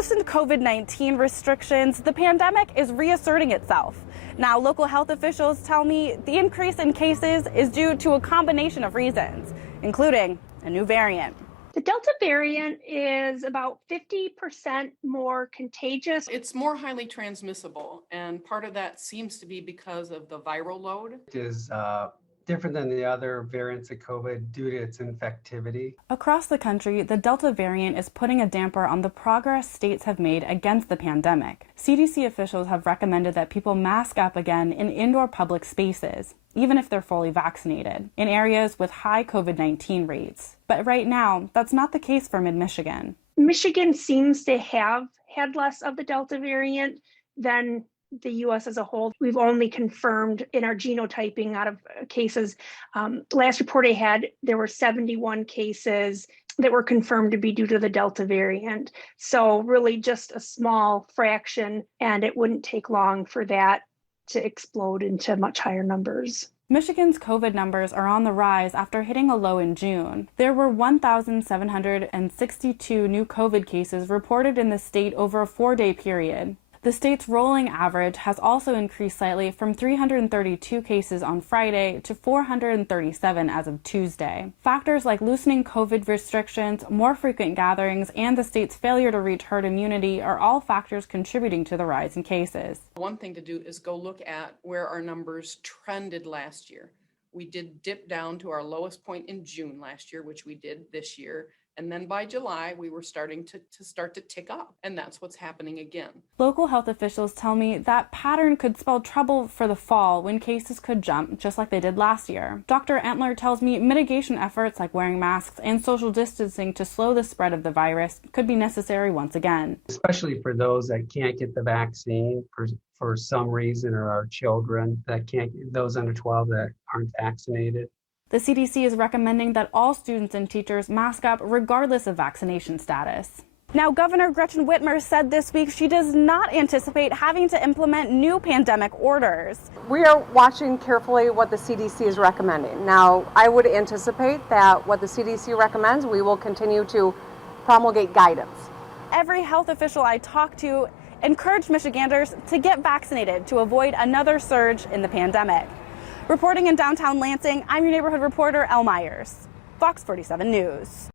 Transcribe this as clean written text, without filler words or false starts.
loosened COVID-19 restrictions, the pandemic is reasserting itself. Now, local health officials tell me the increase in cases is due to a combination of reasons, including a new variant. The Delta variant is about 50% more contagious. It's more highly transmissible, and part of that seems to be because of the viral load. It is different than the other variants of COVID due to its infectivity. Across the country, the Delta variant is putting a damper on the progress states have made against the pandemic. CDC officials have recommended that people mask up again in indoor public spaces, even if they're fully vaccinated, in areas with high COVID-19 rates. But right now, that's not the case for mid-Michigan. Michigan seems to have had less of the Delta variant than the U.S. as a whole. We've only confirmed in our genotyping out of cases. Last report I had, there were 71 cases that were confirmed to be due to the Delta variant. So really just a small fraction, and it wouldn't take long for that to explode into much higher numbers. Michigan's COVID numbers are on the rise after hitting a low in June. There were 1,762 new COVID cases reported in the state over a 4-day period. The state's rolling average has also increased slightly from 332 cases on Friday to 437 as of Tuesday. Factors like loosening COVID restrictions, more frequent gatherings, and the state's failure to reach herd immunity are all factors contributing to the rise in cases. One thing to do is go look at where our numbers trended last year. We did dip down to our lowest point in June last year, which we did this year. And then by July, we were starting to tick up, and that's what's happening again. Local health officials tell me that pattern could spell trouble for the fall when cases could jump, just like they did last year. Dr. Entler tells me mitigation efforts like wearing masks and social distancing to slow the spread of the virus could be necessary once again. Especially for those that can't get the vaccine for some reason, or our children that can't, those under 12 that aren't vaccinated. The CDC is recommending that all students and teachers mask up regardless of vaccination status. Now, Governor Gretchen Whitmer said this week she does not anticipate having to implement new pandemic orders. We are watching carefully what the CDC is recommending. Now, I would anticipate that what the CDC recommends, we will continue to promulgate guidance. Every health official I talked to encouraged Michiganders to get vaccinated to avoid another surge in the pandemic. Reporting in downtown Lansing, I'm your neighborhood reporter, Elle Myers, Fox 47 News.